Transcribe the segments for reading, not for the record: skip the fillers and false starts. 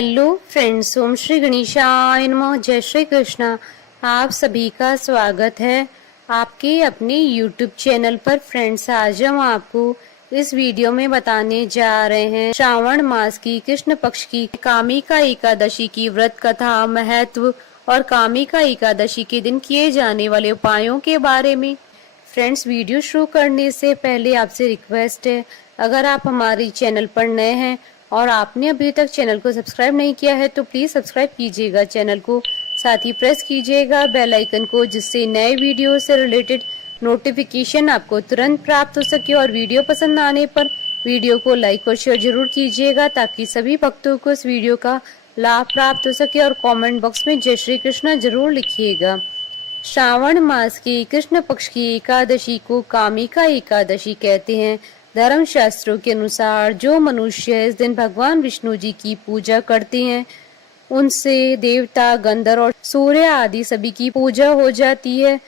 Hello friends, ओम श्री गणेशाय नमः। जय श्री कृष्णा। आप सभी का स्वागत है आपके अपने YouTube चैनल पर। फ्रेंड्स, आज हम आपको इस वीडियो में बताने जा रहे हैं श्रावण मास की कृष्ण पक्ष की कामिका एकादशी की व्रत कथा, महत्व और कामिका एकादशी के दिन किए जाने वाले उपायों के बारे में। फ्रेंड्स, वीडियो शुरू करने से पहले आपसे रिक्वेस्ट है, अगर आप हमारे चैनल पर नए हैं और आपने अभी तक चैनल को सब्सक्राइब नहीं किया है तो प्लीज सब्सक्राइब कीजिएगा चैनल को, साथ ही प्रेस कीजिएगा बेल आइकन को, जिससे नए वीडियो से रिलेटेड नोटिफिकेशन आपको तुरंत प्राप्त हो सके। और वीडियो पसंद आने पर वीडियो को लाइक और शेयर जरूर कीजिएगा, ताकि सभी भक्तों को इस वीडियो का लाभ प्राप्त हो सके। और कमेंट बॉक्स में जय श्री कृष्णा जरूर लिखिएगा। श्रावण मास की कृष्ण पक्ष की एकादशी को कामिका एकादशी कहते हैं। धर्म शास्त्रों के अनुसार जो मनुष्य इस दिन भगवान विष्णु जी की पूजा करते हैं, उनसे देवता, गंधर्व और सूर्य आदि सभी की पूजा हो जाती है।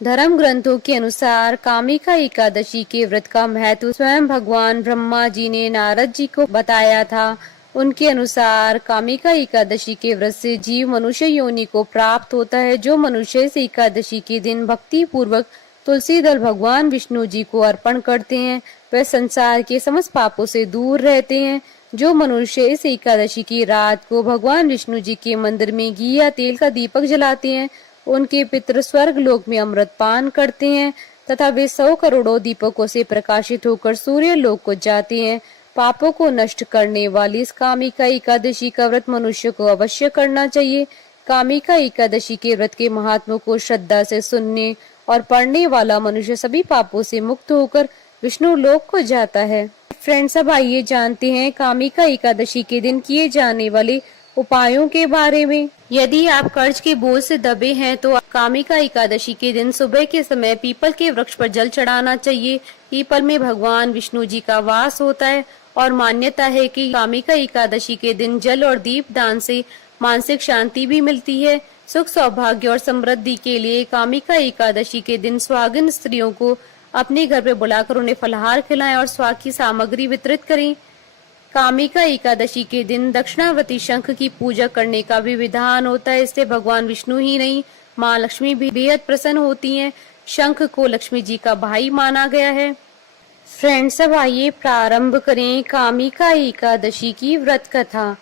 धर्म ग्रंथों के अनुसार कामिका एकादशी के व्रत का महत्व स्वयं भगवान ब्रह्मा जी ने नारद जी को बताया था। उनके अनुसार कामिका एकादशी के व्रत से जीव मनुष्य योनि को प्राप्त होता है। जो मनुष्य इस एकादशी के दिन भक्ति पूर्वक तुलसी दल भगवान विष्णु जी को अर्पण करते हैं, वे संसार के समस्त पापों से दूर रहते हैं। जो मनुष्य इस एकादशी की रात को भगवान विष्णु जी के मंदिर में घी या तेल का दीपक जलाते हैं, उनके पितृ स्वर्ग लोक में अमृत पान करते हैं तथा वे 100 करोड़ों दीपकों से प्रकाशित होकर सूर्य लोक को जाते हैं। पापों को नष्ट करने वाली इस कामिका एकादशी का व्रत मनुष्य को अवश्य करना चाहिए। कामिका एकादशी के व्रत के महात्मा को श्रद्धा से सुनने और पढ़ने वाला मनुष्य सभी पापों से मुक्त होकर विष्णु लोक को जाता है। फ्रेंड्स, अब आइए जानते हैं कामिका एकादशी के दिन किए जाने वाले उपायों के बारे में। यदि आप कर्ज के बोझ से दबे हैं तो कामिका एकादशी के दिन सुबह के समय पीपल के वृक्ष पर जल चढ़ाना चाहिए। पीपल में भगवान विष्णु जी का वास होता है और मान्यता है कि कामिका एकादशी के दिन जल और दीप दान से मानसिक शांति भी मिलती है। सुख, सौभाग्य और समृद्धि के लिए कामिका एकादशी के दिन सुहागिन स्त्रियों को अपने घर पे बुलाकर उन्हें फलाहार खिलाएं और स्वाद की सामग्री वितरित करें। कामिका एकादशी के दिन दक्षिणावर्ती शंख की पूजा करने का भी विधान होता है। इससे भगवान विष्णु ही नहीं, माँ लक्ष्मी भी बेहद प्रसन्न होती हैं। शंख को लक्ष्मी जी का भाई माना गया है। फ्रेंड्स, अब आइए प्रारंभ करें कामिका एकादशी की व्रत कथा।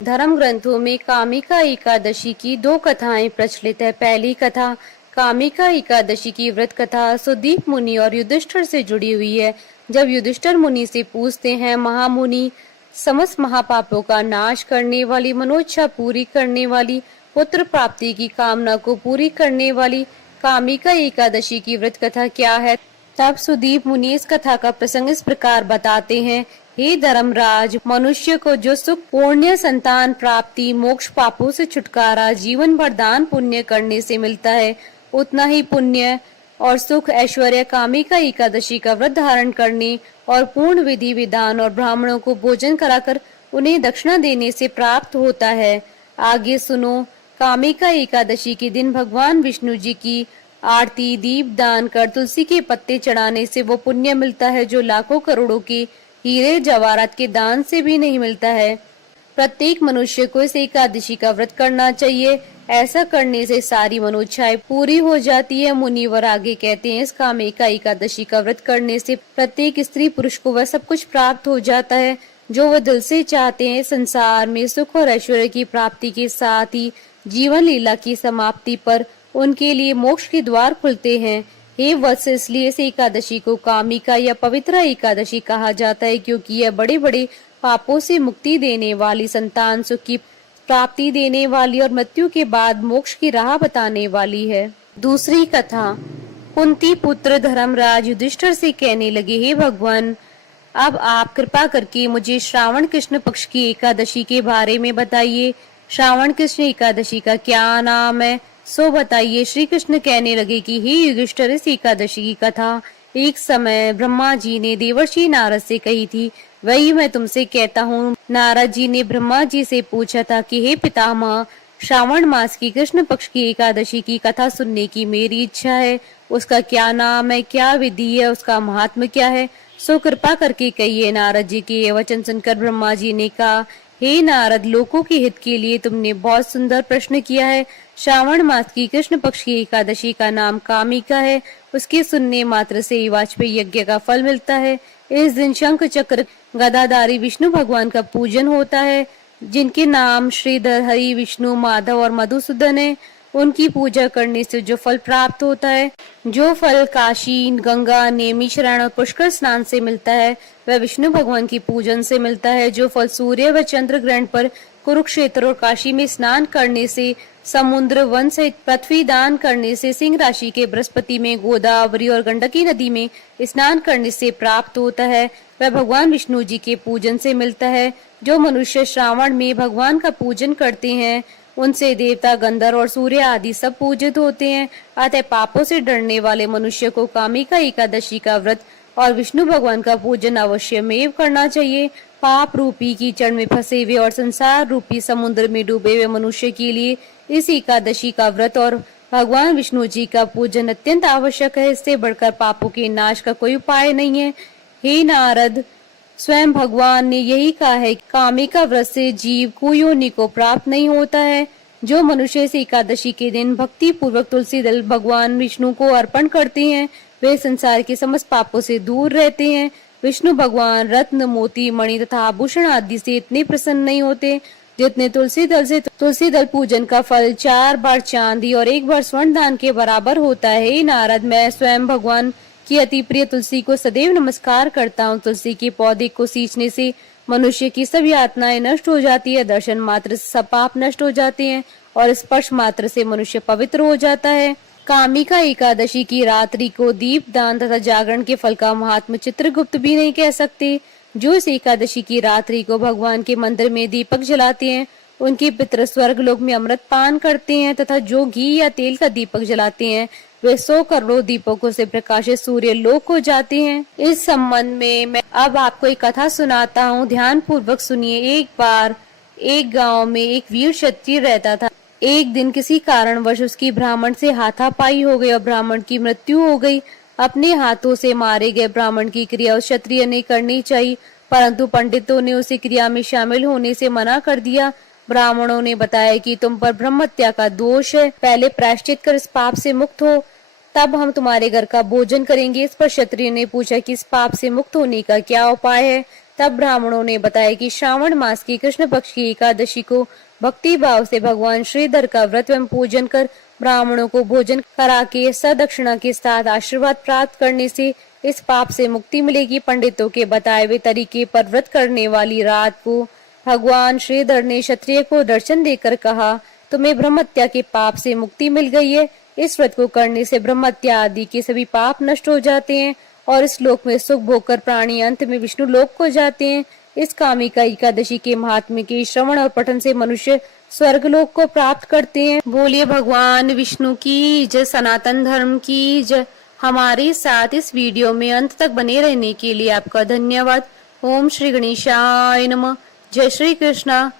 धर्म ग्रंथों में कामिका एकादशी की 2 कथाएं प्रचलित है। पहली कथा कामिका एकादशी की व्रत कथा सुदीप मुनि और युधिष्ठिर से जुड़ी हुई है। जब युधिष्ठिर मुनि से पूछते हैं, महामुनि, समस्त महापापों का नाश करने वाली, मनोच्छा पूरी करने वाली, पुत्र प्राप्ति की कामना को पूरी करने वाली कामिका एकादशी की व्रत कथा क्या है? तब सुदीप मुनि इस कथा का प्रसंग इस प्रकार बताते हैं। हे धर्मराज, मनुष्य को जो सुख, पुण्य, संतान प्राप्ति, मोक्ष, पापों से छुटकारा, जीवन भर दान पुण्य करने से मिलता है, उतना ही पुण्य और सुख, ऐश्वर्य कामिका एकादशी का व्रत धारण करने और पूर्ण विधि विधान और ब्राह्मणों को भोजन कराकर उन्हें दक्षिणा देने से प्राप्त होता है। आगे सुनो। कामिका एकादशी के दिन भगवान विष्णु जी की आरती, दीप दान कर तुलसी के पत्ते चढ़ाने से वो पुण्य मिलता है जो लाखों करोड़ों के हीरे जवाहरात के दान से भी नहीं मिलता है। प्रत्येक मनुष्य को इस एकादशी का व्रत करना चाहिए। ऐसा करने से सारी मनोच्छाएं पूरी हो जाती है। मुनिवर आगे कहते हैं, इस कामिका एकादशी का व्रत करने से प्रत्येक स्त्री पुरुष को वह सब कुछ प्राप्त हो जाता है जो वह दिल से चाहते हैं। संसार में सुख और ऐश्वर्य की प्राप्ति के साथ ही जीवन लीला की समाप्ति पर उनके लिए मोक्ष के द्वार खुलते हैं। हे वत्स, इसलिए इस एकादशी को कामिका या पवित्र एकादशी कहा जाता है, क्योंकि यह बड़े बड़े पापों से मुक्ति देने वाली, संतान सुख की प्राप्ति देने वाली और मृत्यु के बाद मोक्ष की राह बताने वाली है। दूसरी कथा। कुंती पुत्र धर्मराज युधिष्ठिर से कहने लगे, हे भगवान, अब आप कृपा करके मुझे श्रावण कृष्ण पक्ष की एकादशी के बारे में बताइए। श्रावण कृष्ण एकादशी का क्या नाम है, सो बताइए। श्री कृष्ण कहने लगे कि हे युधिष्ठिर, इस एकादशी की कथा एक समय ब्रह्मा जी ने देवर्षि नारद से कही थी, वही मैं तुमसे कहता हूँ। नारद जी ने ब्रह्मा जी से पूछा था कि हे पितामह, श्रावण मास की कृष्ण पक्ष की एकादशी की कथा सुनने की मेरी इच्छा है। उसका क्या नाम है, क्या विधि है, उसका महात्म्य क्या है, सो कृपा करके कहिए। नारद जी के ये वचन सुनकर ब्रह्मा जी ने कहा, हे नारद, लोकों के हित के लिए तुमने बहुत सुंदर प्रश्न किया है। श्रावण मास की कृष्ण पक्ष की एकादशी का नाम कामिका है। उसके सुनने मात्र से वाजपेयी यज्ञ का फल मिलता है। इस दिन शंख चक्र गदाधारी विष्णु भगवान का पूजन होता है, जिनके नाम श्रीधर, हरि, विष्णु, माधव और मधुसूदन है। उनकी पूजा करने से जो फल प्राप्त होता है, जो फल काशी, गंगा, नेमिशरण और पुष्कर स्नान से मिलता है, वह विष्णु भगवान की पूजन से मिलता है। जो फल सूर्य व चंद्र ग्रहण पर कुरुक्षेत्र और काशी में स्नान करने से, समुद्र वन से पृथ्वी दान करने से, सिंह राशि के बृहस्पति में, गोदावरी और गंडकी नदी में स्नान करने से प्राप्त होता है, वह भगवान विष्णु जी के पूजन से मिलता है। जो मनुष्य श्रावण में भगवान का पूजन करते हैं, उनसे देवता, गंधर्व और सूर्य आदि सब पूजित होते हैं। अतः पापों से डरने वाले मनुष्य को कामिका एकादशी का व्रत और विष्णु भगवान का पूजन अवश्य में करना चाहिए। पाप रूपी कीचड़ में फंसे हुए और संसार रूपी समुद्र में डूबे हुए मनुष्य के लिए इस एकादशी का व्रत और भगवान विष्णु जी का पूजन अत्यंत आवश्यक है। इससे बढ़कर पापों के नाश का कोई उपाय नहीं है। हे नारद, स्वयं भगवान ने यही कहा है, कामिका व्रत से जीव को योनि को प्राप्त नहीं होता है। जो मनुष्य इस एकादशी के दिन भक्ति पूर्वक तुलसी दल भगवान विष्णु को अर्पण करते हैं, वे संसार के समस्त पापों से दूर रहते हैं। विष्णु भगवान रत्न, मोती, मणि तथा आभूषण आदि से इतने प्रसन्न नहीं होते जितने तुलसी दल पूजन का फल 4 बार चांदी और 1 बार स्वर्ण दान के बराबर होता है। नारद, मैं स्वयं भगवान की अति प्रिय तुलसी को सदैव नमस्कार करता हूँ। तुलसी के पौधे को सींचने से मनुष्य की सभी यातनाएं नष्ट हो जाती है, दर्शन मात्र से सब पाप नष्ट हो जाते हैं और स्पर्श मात्र से मनुष्य पवित्र हो जाता है। कामिका एकादशी की रात्रि को दीप दान तथा जागरण के फल का महात्मा चित्रगुप्त भी नहीं कह सकते। जो इस एकादशी की रात्रि को भगवान के मंदिर में दीपक जलाते हैं, उनके पितृ स्वर्ग लोक में अमृत पान करते हैं तथा जो घी या तेल का दीपक जलाते हैं, वे 100 करोड़ दीपकों से प्रकाशित सूर्य लोक को जाते हैं। इस संबंध में मैं अब आपको एक कथा सुनाता हूँ, ध्यान पूर्वक सुनिए। एक बार एक गांव में एक वीर क्षत्रिय रहता था। एक दिन किसी कारणवश उसकी ब्राह्मण से हाथापाई हो गई और ब्राह्मण की मृत्यु हो गई। अपने हाथों से मारे गए ब्राह्मण की क्रिया उस क्षत्रिय ने करनी चाहिए, परंतु पंडितों ने उसे क्रिया में शामिल होने से मना कर दिया। ब्राह्मणों ने बताया कि तुम पर ब्रह्महत्या का दोष है, पहले प्रायश्चित कर इस पाप से मुक्त हो, तब हम तुम्हारे घर का भोजन करेंगे। इस पर क्षत्रिय ने पूछा कि इस पाप से मुक्त होने का क्या उपाय है। तब ब्राह्मणों ने बताया कि श्रावण मास की कृष्ण पक्ष की एकादशी को भक्ति भाव से भगवान श्रीधर का व्रत एवं पूजन कर ब्राह्मणों को भोजन करा के सदक्षिणा के साथ आशीर्वाद प्राप्त करने से इस पाप से मुक्ति मिलेगी। पंडितों के बताए हुए तरीके पर व्रत करने वाली रात को भगवान श्रीधर ने क्षत्रिय को दर्शन देकर कहा, तुम्हें ब्रह्महत्या के पाप से मुक्ति मिल गई है। इस व्रत को करने से ब्रह्महत्या आदि के सभी पाप नष्ट हो जाते हैं और इस लोक में सुख भोगकर प्राणी अंत में विष्णु लोक को जाते हैं। इस कामिका एकादशी के महात्म्य के श्रवण और पठन से मनुष्य स्वर्ग लोक को प्राप्त करते हैं। बोलिए भगवान विष्णु की जय, सनातन धर्म की जय। हमारे साथ इस वीडियो में अंत तक बने रहने के लिए आपका धन्यवाद। ओम श्री गणेशाय नमः। जय श्री कृष्णा।